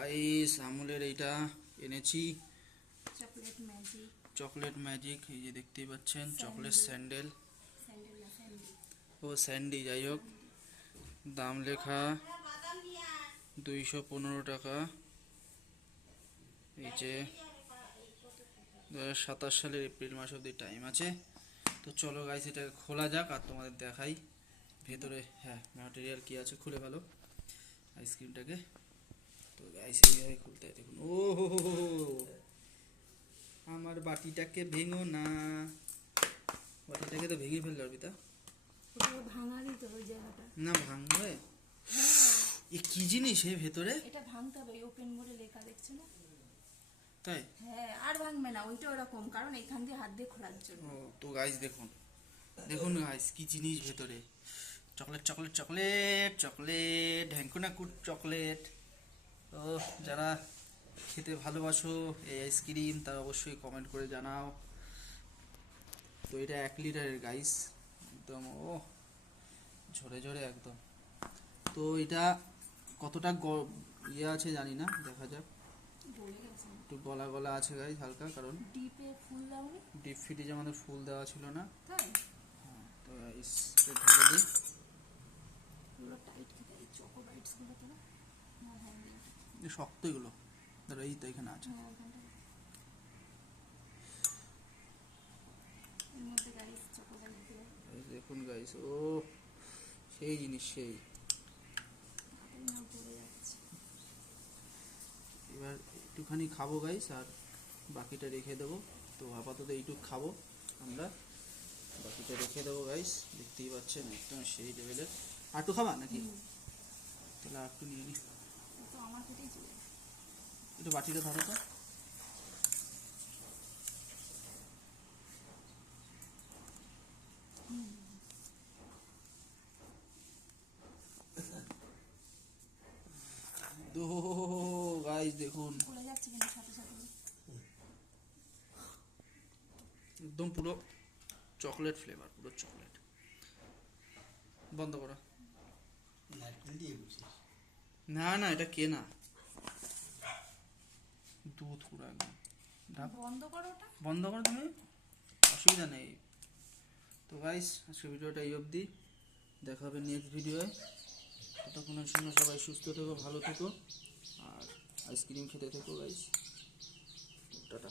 Guys আমুলের এইটা এনেছি chocolate magic. Chocolate magic, এই যে দেখতেই পাচ্ছেন চকলেট স্যান্ডেল ও স্যান্ডি, যাই হোক দাম লেখা 215 টাকা। এই যে 2027 সালের এপ্রিল মাস অবধি টাইম আছে। তো চলো গাইস এটাকে খোলা যাক আর তোমাদের দেখাই ভেতরে হ্যাঁ ম্যাটেরিয়াল কি আছে। খুলে ভালো আইসক্রিমটাকে। তো গাইস এইভাবে খুলতে হয়, দেখুন। ও হো হো হো, আমার বাটিটাকে ভেঙো না। বাটিটাকে তো ভেঙে ফেললো অর্পিতা। ওটা ভাঙারই তো ওই জায়গাটা। না ভাঙবে? হ্যাঁ এ কি জিনিস এর ভেতরে? এটা ভাঙতে হবে, ওপেন বলে লেখা দেখছো না? তাই? হ্যাঁ আর ভাঙবে না, ওইটা ওরকম, কারণ এখান দিয়ে হাত দিয়ে খোলার জন্য। ও তো গাইস দেখুন, দেখুন গাইস কি জিনিস ভেতরে। চকলেট চকলেট চকলেট চকলেট ঢ্যাঙ্কুনা কুট চকলেট। তো যারা খেতে ভালোবাসো এই আইসক্রিম তারা অবশ্যই কমেন্ট করে জানাও। তো এটা 1 লিটারের গাইস, একদম ও ঝরে ঝরে একদম। তো এটা কতটা ইয়ে আছে জানি না, দেখা যাক। বলে গেছে একটু গলা গলা আছে গাইস হালকা, কারণ ডিপে ফুল দাওনি। ডিপ ফ্রিজে আমাদের ফুল দেওয়া ছিল না। তাই তো গাইস একটু ঢেলে দিই। পুরো টাইট খেতে, এই চকো বাইটস গুলো তো না। হ্যাঁ এই শক্ত এগুলো, ধরো এই তো এখানে আছে। হ্যাঁ ওখানটা এর মধ্যে গাইস চকো বাইট দিয়ে এই দেখুন গাইস, ও সেই জিনিস সেই। হাতের নাম পড়ে যাচ্ছে। এবার একটুখানি খাবো গাইস আর বাকিটা রেখে দেবো। তো আপাতত এইটুকু খাবো আমরা, বাকিটা রেখে দেবো গাইস। দেখতেই পাচ্ছেন একদম সেই লেভেলের। আর একটু খাবা নাকি? তাহলে আর একটু নিয়ে নিই। তো আমার পেটেই চলে যাবে। একটু বাটিটা ধরো তো। তো গাইস দেখুন খুলে যাচ্ছে কিন্তু সাথে সাথে। একদম পুরো চকলেট ফ্লেভার, পুরো চকলেট। বন্ধ করো। না না এটা কেনা দুধ পুরো একদম। বন্ধ করো ওটা। বন্ধ করো তুমি, অসুবিধা নেই। তো গাইস আজকে ভিডিওটা এই অবধি, দেখা হবে নেক্সট ভিডিওয়ে। ততক্ষণের জন্য সবাই সুস্থ থেকো, ভালো থেকো আর আইসক্রিম খেতে থেকো গাইস। টাটা।